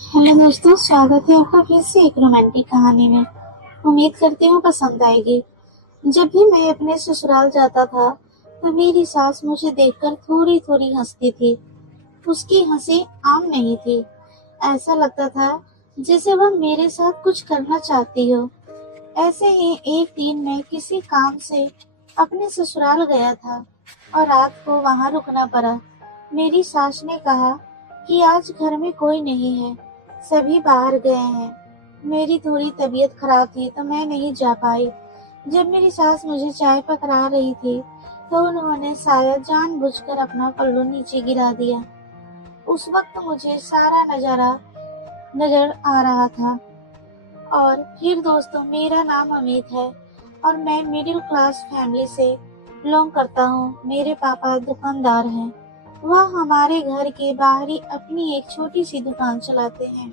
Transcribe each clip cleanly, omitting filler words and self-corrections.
Hello दोस्तों, स्वागत है आपका फिर से एक रोमांटिक कहानी में। उम्मीद करती हूँ पसंद आएगी। जब भी मैं अपने ससुराल जाता था तो मेरी सास मुझे देखकर थोड़ी थोड़ी हंसती थी। उसकी हंसी आम नहीं थी। ऐसा लगता था जैसे वह मेरे साथ कुछ करना चाहती हो। ऐसे ही एक दिन मैं किसी काम से अपने ससुराल गया था और रात को वहां रुकना पड़ा। मेरी सास ने कहा कि आज घर में कोई नहीं है, सभी बाहर गए हैं। मेरी थोड़ी तबीयत खराब थी तो मैं नहीं जा पाई। जब मेरी सास मुझे चाय पकड़ा रही थी तो उन्होंने शायद जानबूझकर अपना पल्लू नीचे गिरा दिया। उस वक्त मुझे सारा नजारा नजर आ रहा था। और फिर दोस्तों, मेरा नाम अमित है और मैं मिडिल क्लास फैमिली से बिलोंग करता हूँ। मेरे पापा दुकानदार हैं। वह हमारे घर के बाहर ही अपनी एक छोटी सी दुकान चलाते हैं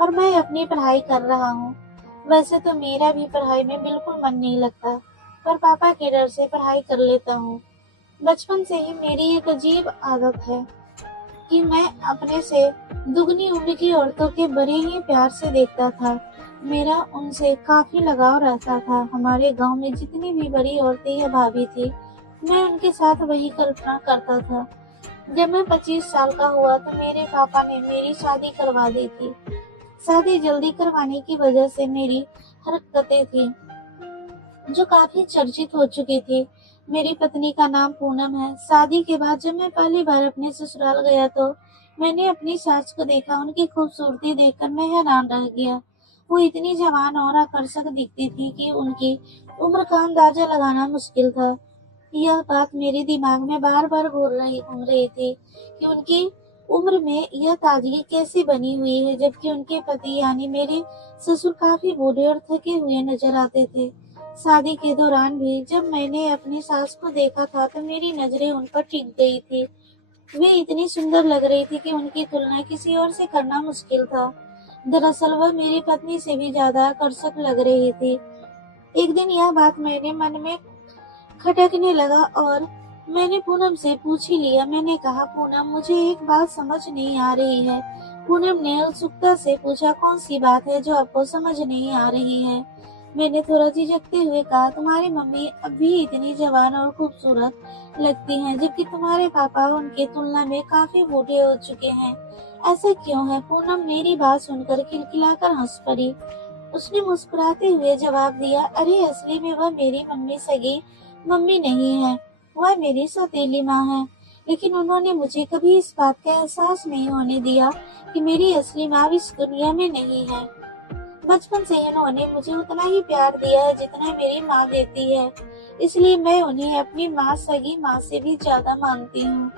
और मैं अपनी पढ़ाई कर रहा हूँ। वैसे तो मेरा भी पढ़ाई में बिल्कुल मन नहीं लगता, पर पापा के डर से पढ़ाई कर लेता हूँ। बचपन से ही मेरी एक अजीब आदत है कि मैं अपने से दुगनी उम्र की औरतों के बड़े ही प्यार से देखता था। मेरा उनसे काफी लगाव रहता था। हमारे गांव में जितनी भी बड़ी औरतें या भाभी थी, मैं उनके साथ वही कल्पना करता था। जब मैं 25 साल का हुआ तो मेरे पापा ने मेरी शादी करवा दी थी। शादी जल्दी करवाने की वजह से मेरी हरकतें थी जो काफी चर्चित हो चुकी थी। मेरी पत्नी का नाम पूनम है। शादी के बाद जब मैं पहली बार अपने ससुराल गया तो मैंने अपनी सास को देखा। उनकी खूबसूरती देखकर मैं हैरान रह गया। वो इतनी जवान और आकर्षक दिखती थी कि उनकी उम्र का अंदाजा लगाना मुश्किल था। यह बात मेरे दिमाग में बार बार घूम रही थी कि उनकी उम्र में यह ताजगी कैसे बनी हुई है, जबकि उनके पति यानी मेरे ससुर काफी बूढ़े और थके हुए नजर आते थे। शादी के दौरान भी जब मैंने अपनी सास को देखा था तो मेरी नजरें उन पर टिक गई थी। वे इतनी सुंदर लग रही थी कि उनकी तुलना किसी और से करना मुश्किल था। दरअसल वह मेरी पत्नी से भी ज्यादा आकर्षक लग रही थी। एक दिन यह बात मेरे मन में खटकने लगा और मैंने पूनम से पूछ ही लिया। मैंने कहा, पूनम, मुझे एक बात समझ नहीं आ रही है। पूनम ने उत्सुकता से पूछा, कौन सी बात है जो आपको समझ नहीं आ रही है? मैंने थोड़ा झिझकते हुए कहा, तुम्हारी मम्मी अब भी इतनी जवान और खूबसूरत लगती हैं, जबकि तुम्हारे पापा उनके तुलना में काफी बूढ़े हो चुके हैं। ऐसा क्यों है? पूनम मेरी बात सुनकर खिलखिलाकर हंस पड़ी। उसने मुस्कुराते हुए जवाब दिया, अरे असली में वह मेरी मम्मी सगी मम्मी नहीं है, वह मेरी सौतेली माँ है। लेकिन उन्होंने मुझे कभी इस बात का एहसास नहीं होने दिया कि मेरी असली माँ इस दुनिया में नहीं है। बचपन से इन्होंने मुझे उतना ही प्यार दिया है जितना मेरी माँ देती है, इसलिए मैं उन्हें अपनी माँ, सगी माँ से भी ज्यादा मानती हूँ।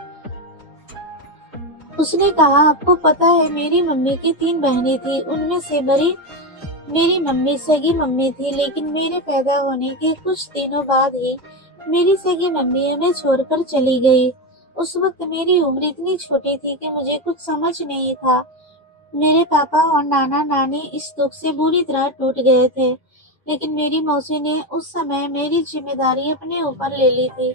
उसने कहा, आपको पता है मेरी मम्मी की 3 बहनें थी, उनमें से बड़ी मेरी मम्मी सगी मम्मी थी, लेकिन मेरे पैदा होने के कुछ दिनों बाद ही मेरी सगी मम्मी हमें छोड़कर चली गई। उस वक्त मेरी उम्र इतनी छोटी थी कि मुझे कुछ समझ नहीं था। मेरे पापा और नाना नानी इस दुख से बुरी तरह टूट गए थे, लेकिन मेरी मौसी ने उस समय मेरी जिम्मेदारी अपने ऊपर ले ली थी।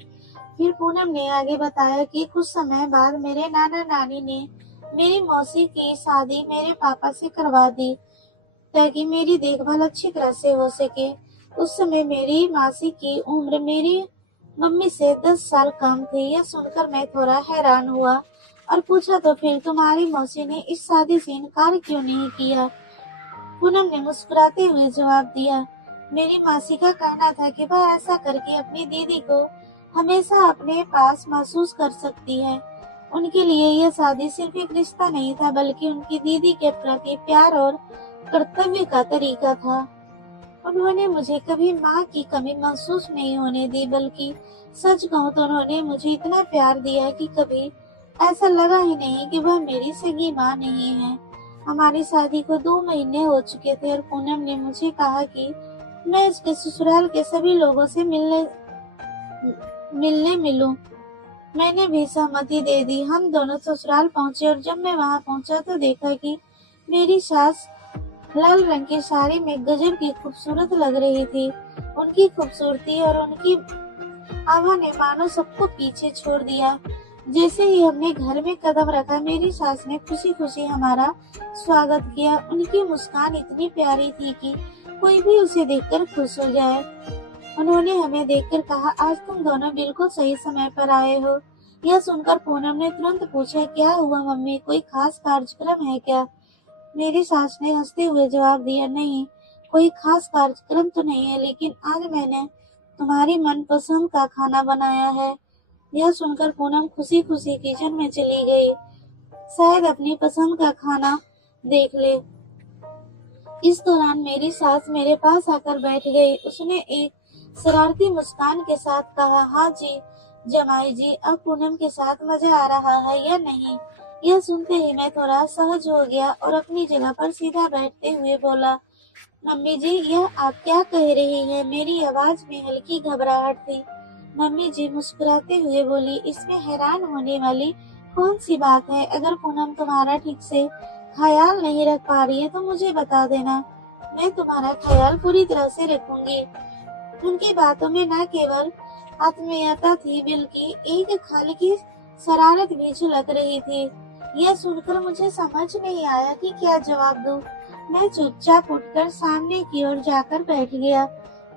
फिर पूनम ने आगे बताया कि कुछ समय बाद मेरे नाना नानी ने मेरी मौसी की शादी मेरे पापा से करवा दी ताकि मेरी देखभाल अच्छी तरह से हो सके। उस समय मेरी मासी की उम्र मेरी मम्मी से 10 साल कम थी। यह सुनकर मैं थोड़ा हैरान हुआ और पूछा, तो फिर तुम्हारी मौसी ने इस शादी से इनकार क्यों नहीं किया? पूनम ने मुस्कुराते हुए जवाब दिया, मेरी मासी का कहना था कि वह ऐसा करके अपनी दीदी को हमेशा अपने पास महसूस कर सकती है। उनके लिए यह शादी सिर्फ एक रिश्ता नहीं था, बल्कि उनकी दीदी के प्रति प्यार और कर्तव्य का तरीका था। उन्होंने मुझे कभी माँ की कमी महसूस नहीं होने दी, बल्कि सच कहूँ तो उन्होंने मुझे इतना प्यार दिया कि कभी ऐसा लगा ही नहीं कि वह मेरी सगी माँ नहीं है। हमारी शादी को 2 महीने हो चुके थे और पूनम ने मुझे कहा कि मैं इसके ससुराल के सभी लोगों से मिलने मिलूं। मैंने भी सहमति दे दी। हम दोनों ससुराल पहुंचे और जब मैं वहां पहुंचा तो देखा कि मेरी सास लाल रंग की साड़ी में गजब की खूबसूरत लग रही थी। उनकी खूबसूरती और उनकी आभा ने मानो सबको पीछे छोड़ दिया। जैसे ही हमने घर में कदम रखा, मेरी सास ने खुशी खुशी हमारा स्वागत किया। उनकी मुस्कान इतनी प्यारी थी कि कोई भी उसे देखकर खुश हो जाए। उन्होंने हमें देखकर कहा, आज तुम दोनों बिल्कुल सही समय पर आए हो। यह सुनकर पूनम ने तुरंत पूछा, क्या हुआ मम्मी, कोई खास कार्यक्रम है क्या? मेरी सास ने हंसते हुए जवाब दिया, नहीं, कोई खास कार्यक्रम तो नहीं है, लेकिन आज मैंने तुम्हारी मनपसंद का खाना बनाया है। यह सुनकर पूनम खुशी खुशी किचन में चली गई, शायद अपनी पसंद का खाना देख ले। इस दौरान मेरी सास मेरे पास आकर बैठ गई। उसने एक शरारती मुस्कान के साथ कहा, हाँ जी जमाई जी, अब पूनम के साथ मजा आ रहा है या नहीं? यह सुनते ही मैं थोड़ा सहज हो गया और अपनी जगह पर सीधा बैठते हुए बोला, मम्मी जी, यह आप क्या कह रही हैं? मेरी आवाज में हल्की घबराहट थी। मम्मी जी मुस्कुराते हुए बोली, इसमें हैरान होने वाली कौन सी बात है? अगर पूनम तुम्हारा ठीक से ख्याल नहीं रख पा रही है तो मुझे बता देना, मैं तुम्हारा ख्याल पूरी तरह से रखूंगी। उनकी बातों में न केवल आत्मीयता थी, बल्कि एक खल की शरारत भी झलक रही थी। यह सुनकर मुझे समझ नहीं आया कि क्या जवाब दूं। मैं चुपचाप उठकर सामने की ओर जाकर बैठ गया।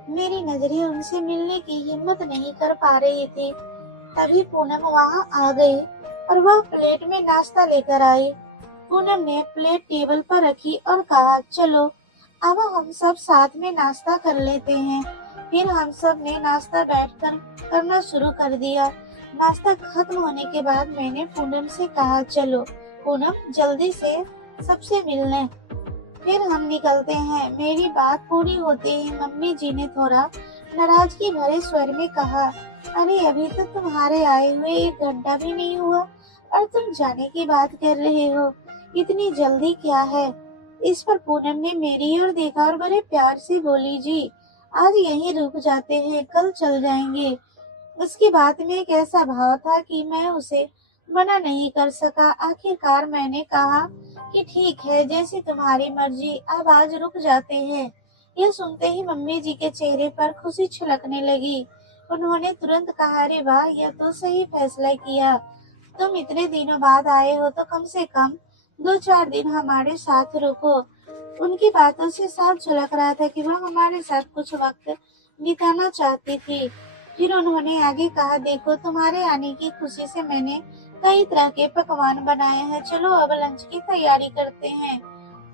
मेरी नजरें उनसे मिलने की हिम्मत नहीं कर पा रही थी। तभी पूनम वहां आ गई और वह प्लेट में नाश्ता लेकर आई। पूनम ने प्लेट टेबल पर रखी और कहा, चलो अब हम सब साथ में नाश्ता कर लेते हैं। फिर हम सब ने नाश्ता बैठकर करना शुरू कर दिया। नाश्ता खत्म होने के बाद मैंने पूनम से कहा, चलो पूनम जल्दी से सबसे मिलने, फिर हम निकलते हैं। मेरी बात पूरी होते ही मम्मी जी ने थोड़ा नाराजगी भरे स्वर में कहा, अरे अभी तो तुम्हारे आए हुए 1 घंटा भी नहीं हुआ और तुम जाने की बात कर रहे हो, इतनी जल्दी क्या है? इस पर पूनम ने मेरी ओर देखा और बड़े प्यार से बोली, जी आज यहीं रुक जाते हैं, कल चल जाएंगे। उसकी बात में एक ऐसा भाव था कि मैं उसे मना नहीं कर सका। आखिरकार मैंने कहा कि ठीक है, जैसी तुम्हारी मर्जी, अब आज रुक जाते हैं। यह सुनते ही मम्मी जी के चेहरे पर खुशी छलकने लगी। उन्होंने तुरंत कहा, अरे वाह, यह तो सही फैसला किया। तुम इतने दिनों बाद आए हो तो कम से कम 2-4 दिन हमारे साथ रुको। उनकी बातों से साफ झलक रहा था कि वह हमारे साथ कुछ वक्त बिताना चाहती थी। फिर उन्होंने आगे कहा, देखो तुम्हारे आने की खुशी से मैंने कई तरह के पकवान बनाए हैं, चलो अब लंच की तैयारी करते हैं।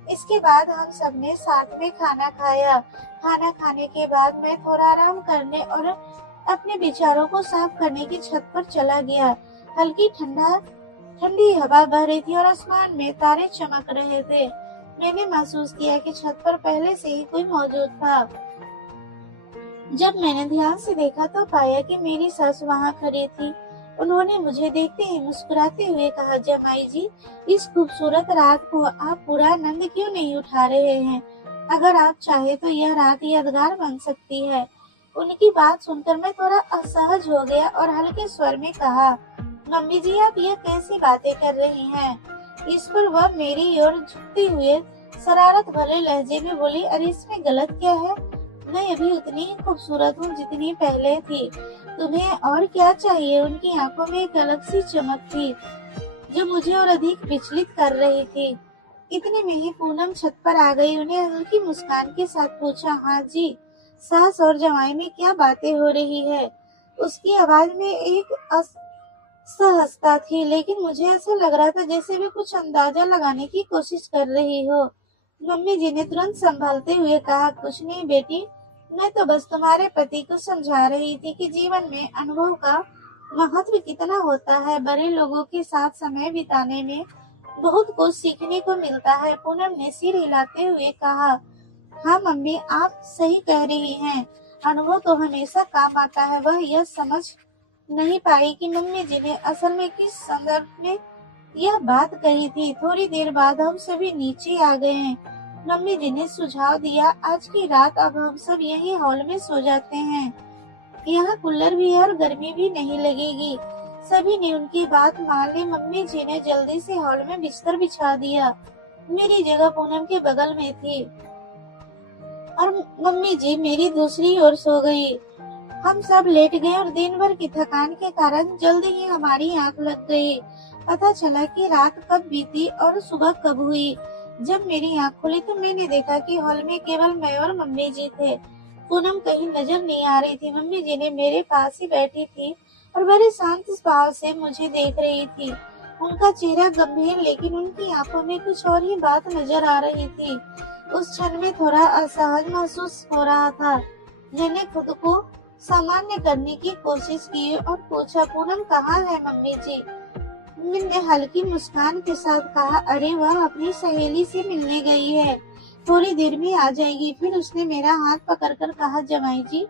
इसके बाद हम सबने साथ में खाना खाया। खाना खाने के बाद मैं थोड़ा आराम करने और अपने विचारों को साफ करने की छत पर चला गया। हल्की ठंडी हवा बह रही थी और आसमान में तारे चमक रहे थे। मैंने महसूस किया कि छत पर पहले से ही कोई मौजूद था। जब मैंने ध्यान से देखा तो पाया कि मेरी सास वहां खड़ी थी। उन्होंने मुझे देखते ही मुस्कुराते हुए कहा, जमाई जी, इस खूबसूरत रात को आप पूरा आनंद क्यों नहीं उठा रहे हैं? अगर आप चाहे तो यह रात यादगार बन सकती है। उनकी बात सुनकर मैं थोड़ा असहज हो गया और हल्के स्वर में कहा, मम्मी जी, आप यह कैसी बातें कर रही हैं? इस पर वह मेरी ओर झुकते हुए शरारत भरे लहजे में बोली, अरे इसमें गलत क्या है? मैं अभी उतनी ही खूबसूरत हूँ जितनी पहले थी। तुम्हें और क्या चाहिए? उनकी आंखों में एक अलग सी चमक थी जो मुझे और अधिक विचलित कर रही थी। इतने में ही पूनम छत पर आ गई। उन्हें हल्की मुस्कान के साथ पूछा, हाँ जी, सास और जमाई में क्या बातें हो रही है? उसकी आवाज में एक सहजता थी, लेकिन मुझे ऐसा लग रहा था जैसे वे कुछ अंदाजा लगाने की कोशिश कर रही हो। मम्मी जी ने तुरंत संभालते हुए कहा, कुछ नहीं बेटी, मैं तो बस तुम्हारे पति को समझा रही थी कि जीवन में अनुभव का महत्व कितना होता है। बड़े लोगों के साथ समय बिताने में बहुत कुछ सीखने को मिलता है। पूनम ने सिर हिलाते हुए कहा, हाँ मम्मी, आप सही कह रही हैं, अनुभव तो हमेशा काम आता है। वह यह समझ नहीं पाई कि मम्मी जी ने असल में किस संदर्भ में यह बात कही थी। थोड़ी देर बाद हम सभी नीचे आ गए। मम्मी जी ने सुझाव दिया, आज की रात अब हम सब यही हॉल में सो जाते हैं, यहाँ कूलर भी है और गर्मी भी नहीं लगेगी। सभी ने उनकी बात मान ली। मम्मी जी ने जल्दी से हॉल में बिस्तर बिछा दिया। मेरी जगह पूनम के बगल में थी और मम्मी जी मेरी दूसरी ओर सो गई। हम सब लेट गए और दिन भर की थकान के कारण जल्द ही हमारी आंख लग गई। पता चला कि रात कब बीती और सुबह कब हुई। जब मेरी आंख खुली तो मैंने देखा कि हॉल में केवल मैं और मम्मी जी थे। पूनम कहीं नजर नहीं आ रही थी। मम्मी जी ने मेरे पास ही बैठी थी और बड़े शांत भाव से मुझे देख रही थी। उनका चेहरा गंभीर, लेकिन उनकी आंखों में कुछ और ही बात नजर आ रही थी। उस क्षण में थोड़ा असहज महसूस हो रहा था। मैंने खुद को सामान्य करने की कोशिश की और पूछा, पूनम कहाँ है मम्मी जी? मैंने हल्की मुस्कान के साथ कहा, अरे वह अपनी सहेली से मिलने गई है, थोड़ी देर में आ जाएगी। फिर उसने मेरा हाथ पकड़कर कहा, जमाई जी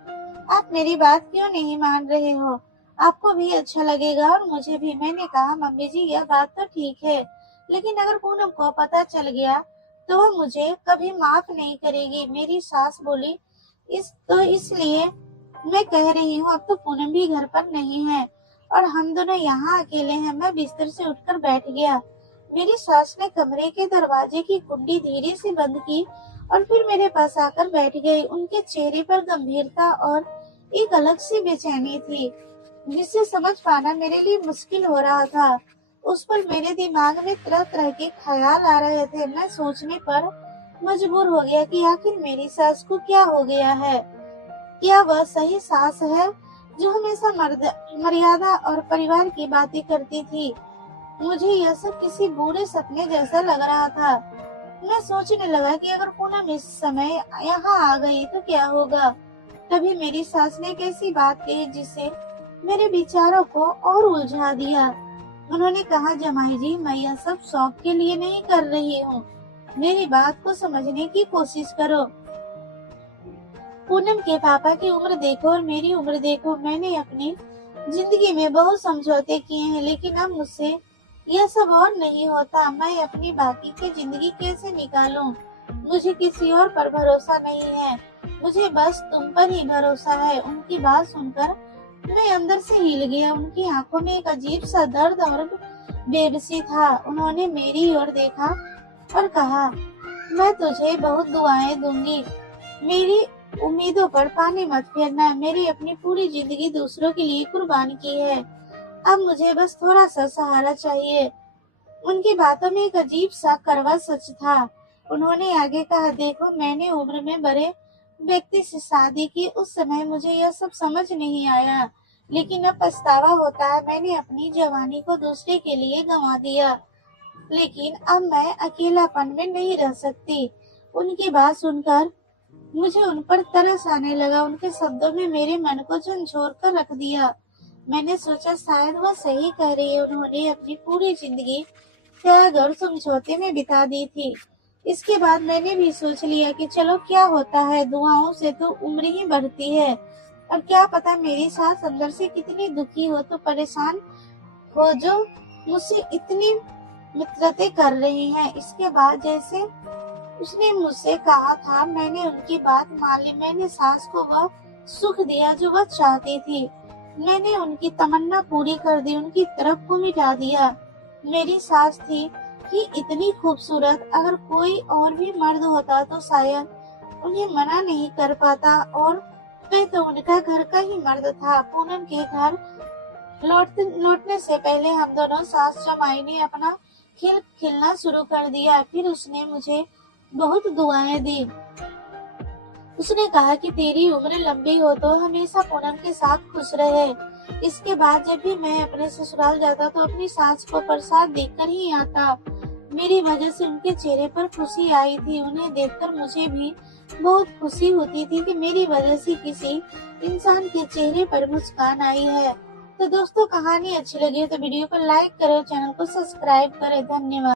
आप मेरी बात क्यों नहीं मान रहे हो? आपको भी अच्छा लगेगा और मुझे भी। मैंने कहा, मम्मी जी यह बात तो ठीक है, लेकिन अगर पूनम को पता चल गया तो वह मुझे कभी माफ नहीं करेगी। मेरी सास बोली, इसलिए मैं कह रही हूँ, अब तो पूनम भी घर पर नहीं है और हम दोनों यहाँ अकेले हैं। मैं बिस्तर से उठकर बैठ गया। मेरी सास ने कमरे के दरवाजे की कुंडी धीरे से बंद की और फिर मेरे पास आकर बैठ गई। उनके चेहरे पर गंभीरता और एक अलग सी बेचैनी थी, जिसे समझ पाना मेरे लिए मुश्किल हो रहा था। उस पर मेरे दिमाग में तरह तरह के ख्याल आ रहे थे। मैं सोचने पर मजबूर हो गया कि आखिर मेरी सास को क्या हो गया है। क्या वह सही सास है जो हमेशा मर्यादा और परिवार की बातें करती थी? मुझे यह सब किसी बुरे सपने जैसा लग रहा था। मैं सोचने लगा कि अगर पूनम इस समय यहाँ आ गई तो क्या होगा। तभी मेरी सास ने एक ऐसी बात कही जिससे मेरे विचारों को और उलझा दिया। उन्होंने कहा, जमाई जी मैं यह सब शौक के लिए नहीं कर रही हूँ, मेरी बात को समझने की कोशिश करो। पूनम के पापा की उम्र देखो और मेरी उम्र देखो। मैंने अपनी जिंदगी में बहुत समझौते किए हैं, लेकिन अब मुझसे यह सब और नहीं होता। मैं अपनी बाकी की जिंदगी कैसे निकालूं? मुझे किसी और पर भरोसा नहीं है, मुझे बस तुम पर ही भरोसा है। उनकी बात सुनकर मैं अंदर से हिल गया। उनकी आंखों में एक अजीब सा दर्द और बेबसी था। उन्होंने मेरी ओर देखा और कहा, मैं तुझे बहुत दुआएं दूंगी, मेरी उम्मीदों पर पानी मत फेरना। मेरी अपनी पूरी जिंदगी दूसरों के लिए कुर्बान की है, अब मुझे बस थोड़ा सा सहारा चाहिए। उनकी बातों में एक अजीब सा कड़वा सच था। उन्होंने आगे कहा, देखो मैंने उम्र में बड़े व्यक्ति से शादी की, उस समय मुझे यह सब समझ नहीं आया, लेकिन अब पछतावा होता है। मैंने अपनी जवानी को दूसरे के लिए गंवा दिया, लेकिन अब मैं अकेलापन में नहीं रह सकती। उनकी बात सुनकर मुझे उन पर तरस आने लगा। उनके शब्दों में मेरे मन को झंझोर कर रख दिया। मैंने सोचा शायद वह सही कह रही है। उन्होंने अपनी पूरी जिंदगी त्याग और समझौते में बिता दी थी। इसके बाद मैंने भी सोच लिया कि चलो क्या होता है, दुआओं से तो उम्र ही बढ़ती है। और क्या पता मेरी सास अंदर से कितनी दुखी हो, तो परेशान हो, जो मुझसे इतनी मित्रते कर रही हैं। इसके बाद जैसे उसने मुझसे कहा था, मैंने उनकी बात मान ली। मैंने सास को वह सुख दिया जो वह चाहती थी। मैंने उनकी तमन्ना पूरी कर दी, उनकी तरफ को मिटा दिया। मेरी सास थी कि इतनी खूबसूरत, अगर कोई और भी मर्द होता तो शायद उन्हें मना नहीं कर पाता। और मैं तो उनका घर का ही मर्द था। पूनम के घर लौटने से पहले हम दोनों सास जमाई ने अपना खेल खेलना शुरू कर दिया। फिर उसने मुझे बहुत दुआएं दी। उसने कहा कि तेरी उम्र लंबी हो तो हमेशा पूनम के साथ खुश रहे। इसके बाद जब भी मैं अपने ससुराल जाता तो अपनी सास को प्रसाद देकर ही आता। मेरी वजह से उनके चेहरे पर खुशी आई थी। उन्हें देखकर मुझे भी बहुत खुशी होती थी कि मेरी वजह से किसी इंसान के चेहरे पर मुस्कान आई है। तो दोस्तों, कहानी अच्छी लगी तो वीडियो को लाइक करें, चैनल को सब्सक्राइब करें। धन्यवाद।